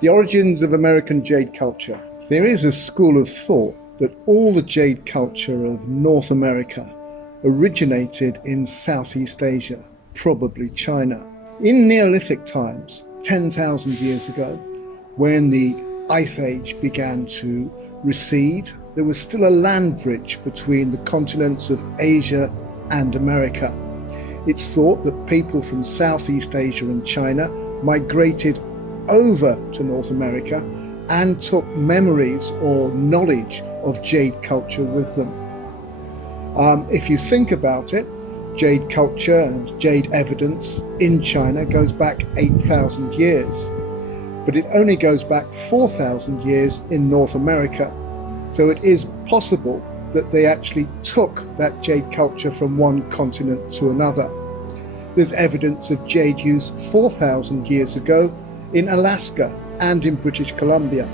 The origins of American jade culture. There is a school of thought that all the jade culture of North America originated in Southeast Asia, probably China. In Neolithic times, 10,000 years ago, when the Ice Age began to recede, there was still a land bridge between the continents of Asia and America. It's thought that people from Southeast Asia and China migrated over to North America and took memories or knowledge of jade culture with them. If you think about it, jade culture and jade evidence in China goes back 8,000 years, but it only goes back 4,000 years in North America. So it is possible that they actually took that jade culture from one continent to another. There's evidence of jade use 4,000 years ago in Alaska and in British Columbia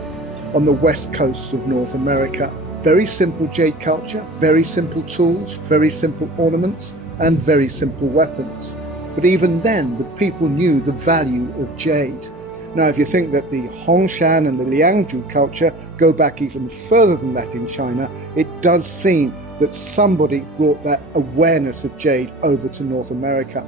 on the west coast of North America. Very simple jade culture, very simple tools, very simple ornaments, and very simple weapons. But even then, the people knew the value of jade. Now, if you think that the Hongshan and the Liangzhu culture go back even further than that in China, it does seem that somebody brought that awareness of jade over to North America.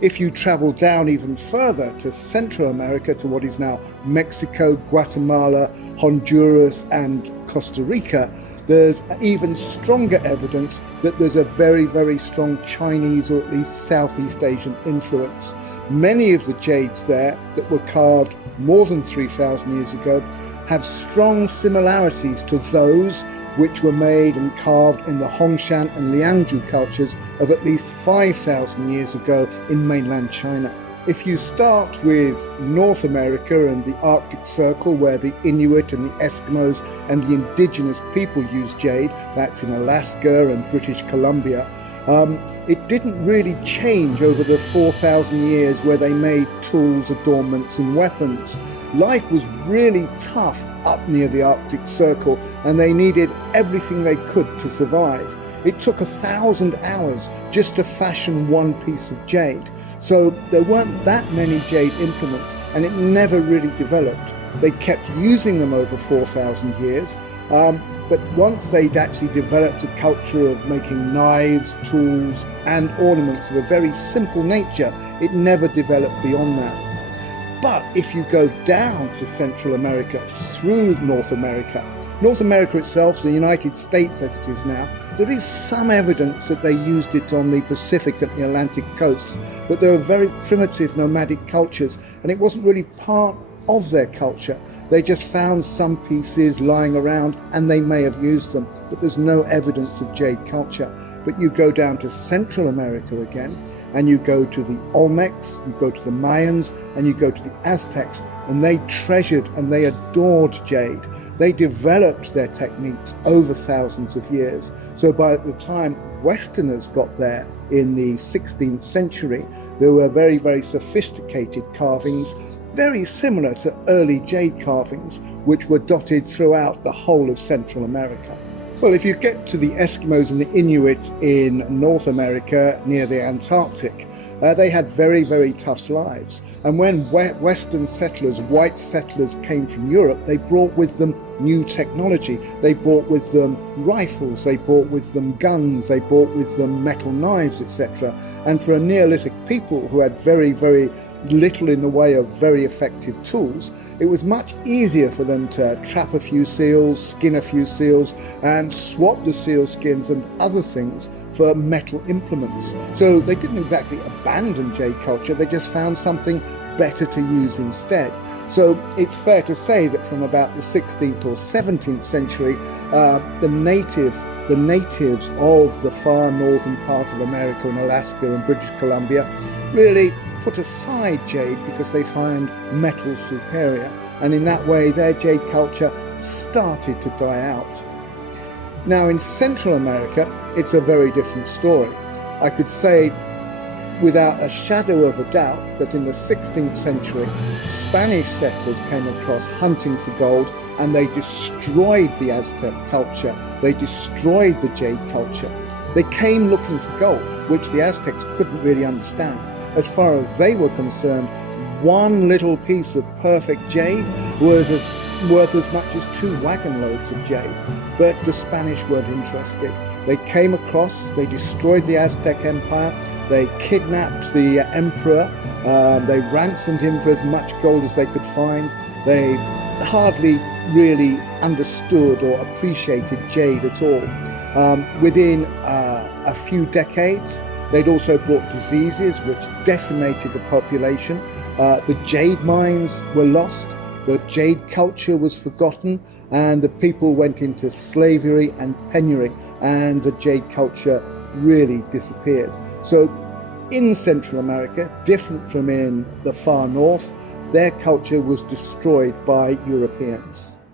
If you travel down even further to Central America, to what is now Mexico, Guatemala, Honduras, and Costa Rica, there's even stronger evidence that there's a very, very strong Chinese or at least Southeast Asian influence. Many of the jades there that were carved more than 3,000 years ago have strong similarities to those which were made and carved in the Hongshan and Liangzhu cultures of at least 5,000 years ago in mainland China. If you start with North America and the Arctic Circle, where the Inuit and the Eskimos and the indigenous people use jade, that's in Alaska and British Columbia, it didn't really change over the 4,000 years where they made tools, adornments and weapons. Life was really tough up near the Arctic Circle, and they needed everything they could to survive. It took 1,000 hours just to fashion one piece of jade. So there weren't that many jade implements, and it never really developed. They kept using them over 4,000 years, but once they'd actually developed a culture of making knives, tools, and ornaments of a very simple nature, it never developed beyond that. But if you go down to Central America through North America itself, the United States as it is now, there is some evidence that they used it on the Pacific and the Atlantic coasts, but they were very primitive nomadic cultures, and it wasn't really part of their culture. They just found some pieces lying around and they may have used them, but there's no evidence of jade culture. But you go down to Central America again, and you go to the Olmecs, you go to the Mayans, and you go to the Aztecs, and they treasured and they adored jade. They developed their techniques over thousands of years. So by the time Westerners got there in the 16th century, there were very, very sophisticated carvings, very similar to early jade carvings, which were dotted throughout the whole of Central America. Well, if you get to the Eskimos and the Inuits in North America near the Antarctic, they had very, very tough lives. And when Western settlers, white settlers came from Europe, they brought with them new technology. They brought with them rifles, they brought with them guns, they brought with them metal knives, etc. And for a Neolithic people who had very, very little in the way of very effective tools, it was much easier for them to trap a few seals, skin a few seals, and swap the seal skins and other things for metal implements. So they didn't exactly abandon jade culture, they just found something better to use instead. So it's fair to say that from about the 16th or 17th century, the natives of the far northern part of America and Alaska and British Columbia really put aside jade because they find metal superior, and in that way their jade culture started to die out. Now in Central America it's a very different story. I could say without a shadow of a doubt that in the 16th century Spanish settlers came across hunting for gold, and they destroyed the Aztec culture, they destroyed the jade culture. They came looking for gold, which the Aztecs couldn't really understand. As far as they were concerned, one little piece of perfect jade was worth as much as 2 wagon loads of jade. But the Spanish weren't interested. They came across, they destroyed the Aztec Empire, they kidnapped the emperor, they ransomed him for as much gold as they could find. They hardly really understood or appreciated jade at all. Within a few decades, they'd also brought diseases which decimated the population. The jade mines were lost, the jade culture was forgotten, and the people went into slavery and penury, and the jade culture really disappeared. So in Central America, different from in the far north, their culture was destroyed by Europeans.